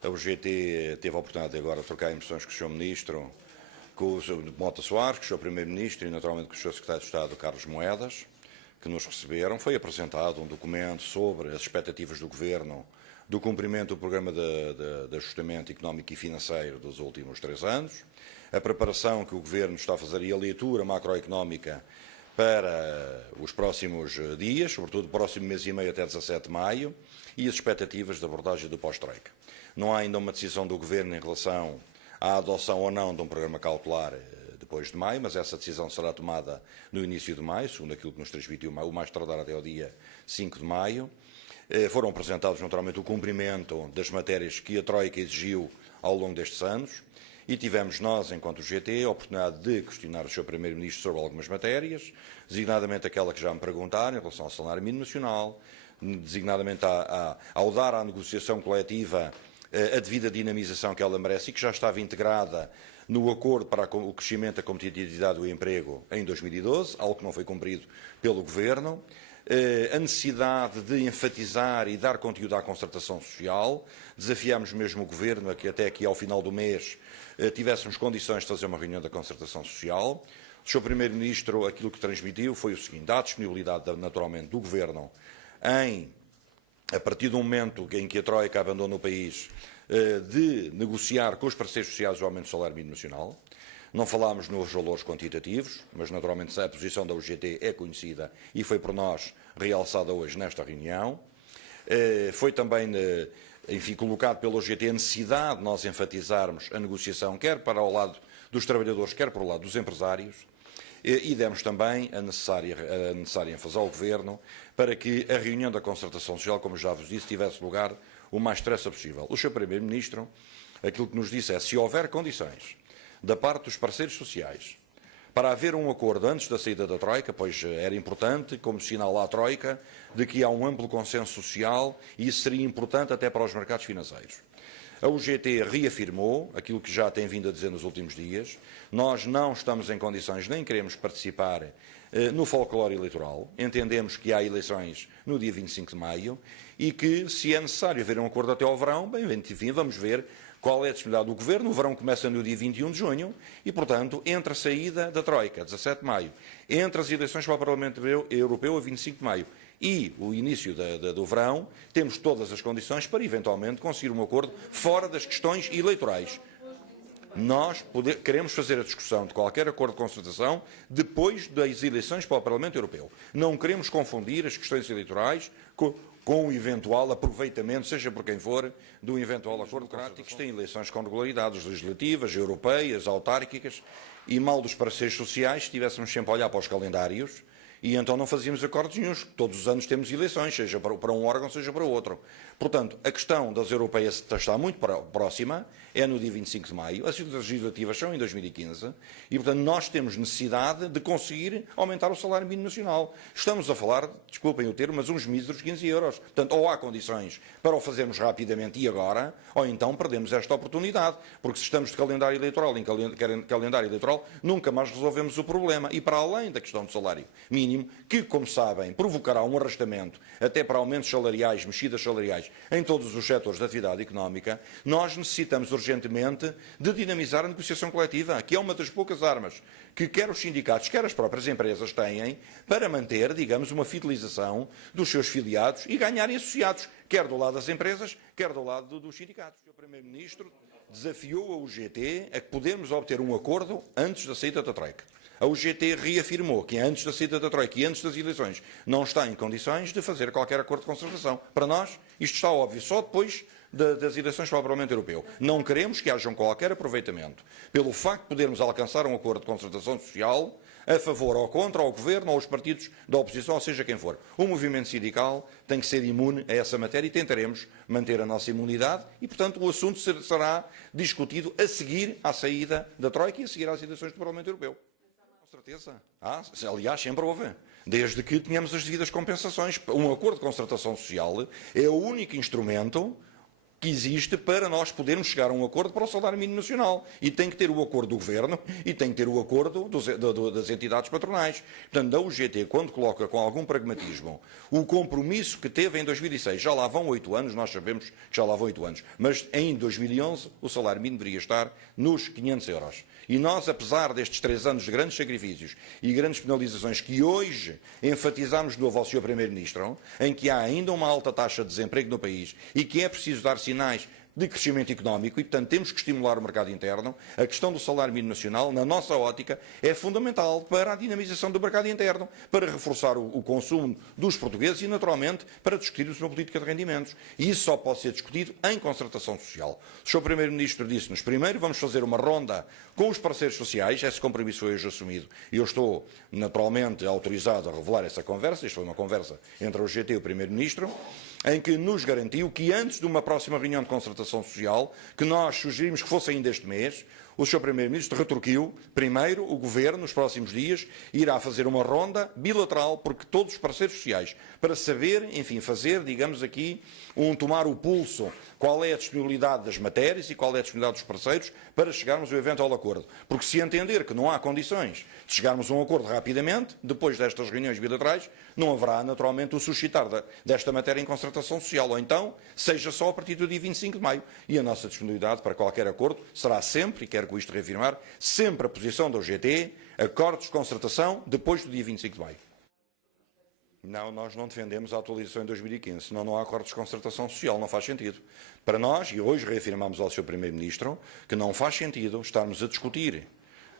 A UGT teve a oportunidade de agora trocar impressões com o Sr. Ministro, com o Sr. Mota Soares, com o Sr. Primeiro-Ministro e naturalmente com o Sr. Secretário de Estado, Carlos Moedas, que nos receberam. Foi apresentado um documento sobre as expectativas do Governo do cumprimento do Programa de Ajustamento Económico e Financeiro dos últimos 3 anos, a preparação que o Governo está a fazer e a leitura macroeconómica para os próximos dias, sobretudo o próximo mês e meio até 17 de maio, e as expectativas de abordagem do pós-Troika. Não há ainda uma decisão do Governo em relação à adoção ou não de um programa cautelar depois de maio, mas essa decisão será tomada no início de maio, segundo aquilo que nos transmitiu o mais tardar até o dia 5 de maio. Foram apresentados naturalmente o cumprimento das matérias que a Troika exigiu ao longo destes anos e tivemos nós, enquanto GT, a oportunidade de questionar o Sr. Primeiro-Ministro sobre algumas matérias, designadamente aquela que já me perguntaram em relação ao salário mínimo nacional, designadamente ao dar à negociação coletiva a devida dinamização que ela merece e que já estava integrada no acordo para o crescimento, a competitividade e o emprego em 2012, algo que não foi cumprido pelo Governo. A necessidade de enfatizar e dar conteúdo à concertação social. Desafiámos mesmo o Governo a que até aqui ao final do mês tivéssemos condições de fazer uma reunião da concertação social. O Sr. Primeiro-Ministro aquilo que transmitiu foi o seguinte: há disponibilidade naturalmente do Governo em, a partir do momento em que a Troika abandona o país, de negociar com os parceiros sociais o aumento do salário mínimo nacional. Não falámos nos valores quantitativos, mas naturalmente a posição da UGT é conhecida e foi por nós realçada hoje nesta reunião. Foi também, enfim, colocado pela UGT a necessidade de nós enfatizarmos a negociação, quer para o lado dos trabalhadores, quer para o lado dos empresários, e demos também a necessária ênfase ao Governo para que a reunião da concertação social, como já vos disse, tivesse lugar o mais depressa possível. O Sr. Primeiro-Ministro, aquilo que nos disse é: se houver condições da parte dos parceiros sociais para haver um acordo antes da saída da Troika, pois era importante, como sinal à Troika, de que há um amplo consenso social e isso seria importante até para os mercados financeiros. A UGT reafirmou aquilo que já tem vindo a dizer nos últimos dias: nós não estamos em condições nem queremos participar no folclore eleitoral. Entendemos que há eleições no dia 25 de maio e que, se é necessário haver um acordo até ao verão, bem, enfim, vamos ver qual é a disponibilidade do Governo. O verão começa no dia 21 de junho e, portanto, entre a saída da Troika, 17 de maio, entre as eleições para o Parlamento Europeu, a 25 de maio, e o início do verão, temos todas as condições para, eventualmente, conseguir um acordo fora das questões eleitorais. Nós queremos fazer a discussão de qualquer acordo de concertação depois das eleições para o Parlamento Europeu. Não queremos confundir as questões eleitorais com o eventual aproveitamento, seja por quem for, do eventual acordo democrático. Tem eleições com regularidades legislativas, europeias, autárquicas, e mal dos parceiros sociais, se estivéssemos sempre a olhar para os calendários, e então não fazíamos acordos nenhuns. Todos os anos temos eleições, seja para um órgão, seja para outro. Portanto, a questão das europeias está muito próxima, é no dia 25 de maio, as legislativas são em 2015, e, portanto, nós temos necessidade de conseguir aumentar o salário mínimo nacional. Estamos a falar, desculpem o termo, mas uns míseros 15 euros. Portanto, ou há condições para o fazermos rapidamente e agora, ou então perdemos esta oportunidade, porque se estamos de calendário eleitoral em calendário eleitoral, nunca mais resolvemos o problema. E para além da questão do salário mínimo, que, como sabem, provocará um arrastamento até para aumentos salariais, mexidas salariais, em todos os setores da atividade económica, nós necessitamos urgentemente de dinamizar a negociação coletiva, que é uma das poucas armas que quer os sindicatos, quer as próprias empresas têm para manter, digamos, uma fidelização dos seus filiados e ganharem associados, quer do lado das empresas, quer do lado dos sindicatos. O Primeiro-Ministro desafiou a UGT a que podemos obter um acordo antes da saída da Troika. A UGT reafirmou que antes da saída da Troika e antes das eleições não está em condições de fazer qualquer acordo de concertação. Para nós, isto está óbvio, só depois das eleições para o Parlamento Europeu. Não queremos que haja qualquer aproveitamento pelo facto de podermos alcançar um acordo de concertação social a favor ou contra o Governo ou os partidos da oposição, ou seja quem for. O movimento sindical tem que ser imune a essa matéria e tentaremos manter a nossa imunidade e, portanto, o assunto será discutido a seguir à saída da Troika e a seguir às eleições do Parlamento Europeu. Com certeza. Aliás, sempre houve. Desde que tenhamos as devidas compensações. Um acordo de concertação social é o único instrumento que existe para nós podermos chegar a um acordo para o salário mínimo nacional. E tem que ter o acordo do Governo e tem que ter o acordo das entidades patronais. Portanto, a UGT, quando coloca com algum pragmatismo o compromisso que teve em 2006, já lá vão 8 anos, nós sabemos que já lá vão 8 anos, mas em 2011 o salário mínimo deveria estar nos 500 euros. E nós, apesar destes 3 anos de grandes sacrifícios e grandes penalizações que hoje enfatizamos de novo ao Sr. Primeiro-Ministro, em que há ainda uma alta taxa de desemprego no país e que é preciso dar sinais de crescimento económico e, portanto, temos que estimular o mercado interno, a questão do salário mínimo nacional, na nossa ótica, é fundamental para a dinamização do mercado interno, para reforçar o consumo dos portugueses e, naturalmente, para discutirmos uma política de rendimentos. E isso só pode ser discutido em concertação social. O Sr. Primeiro-Ministro disse-nos, primeiro vamos fazer uma ronda com os parceiros sociais, esse compromisso foi hoje assumido, e eu estou, naturalmente, autorizado a revelar essa conversa, isto foi uma conversa entre a UGT e o Primeiro-Ministro, em que nos garantiu que antes de uma próxima reunião de concertação social, que nós sugerimos que fosse ainda este mês, o Sr. Primeiro-Ministro retorquiu, primeiro, o Governo, nos próximos dias, irá fazer uma ronda bilateral, porque todos os parceiros sociais, para saber, enfim, fazer, digamos aqui, tomar o pulso, qual é a disponibilidade das matérias e qual é a disponibilidade dos parceiros, para chegarmos ao eventual acordo. Porque se entender que não há condições de chegarmos a um acordo rapidamente, depois destas reuniões bilaterais, não haverá, naturalmente, o suscitar desta matéria em concertação social, ou então, seja só a partir do dia 25 de maio. E a nossa disponibilidade para qualquer acordo será sempre, e quero com isto reafirmar, sempre a posição da UGT, acordos de concertação depois do dia 25 de maio. Não, nós não defendemos a atualização em 2015, senão não há acordos de concertação social, não faz sentido. Para nós, e hoje reafirmamos ao Sr. Primeiro-Ministro, que não faz sentido estarmos a discutir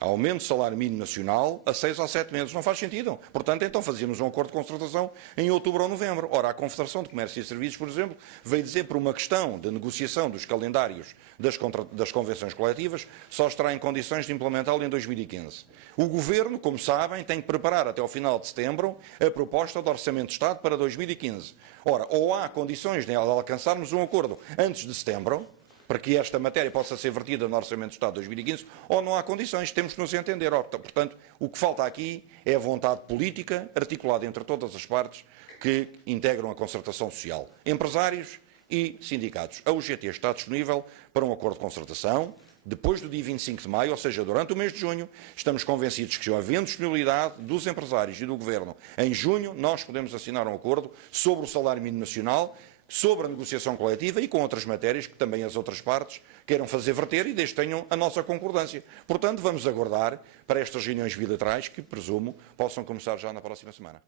aumento do salário mínimo nacional a 6 ou 7 meses. Não faz sentido. Portanto, então fazíamos um acordo de concertação em outubro ou novembro. Ora, a Confederação de Comércio e Serviços, por exemplo, veio dizer por uma questão de negociação dos calendários das convenções coletivas, só estará em condições de implementá-lo em 2015. O Governo, como sabem, tem que preparar até ao final de setembro a proposta de Orçamento de Estado para 2015. Ora, ou há condições de alcançarmos um acordo antes de setembro, para que esta matéria possa ser vertida no Orçamento de Estado de 2015, ou não há condições, temos que nos entender. Portanto, o que falta aqui é a vontade política articulada entre todas as partes que integram a concertação social, empresários e sindicatos. A UGT está disponível para um acordo de concertação, depois do dia 25 de maio, ou seja, durante o mês de junho. Estamos convencidos que, havendo disponibilidade dos empresários e do Governo, em junho nós podemos assinar um acordo sobre o salário mínimo nacional, sobre a negociação coletiva e com outras matérias que também as outras partes queiram fazer verter e desde tenham a nossa concordância. Portanto, vamos aguardar para estas reuniões bilaterais que, presumo, possam começar já na próxima semana.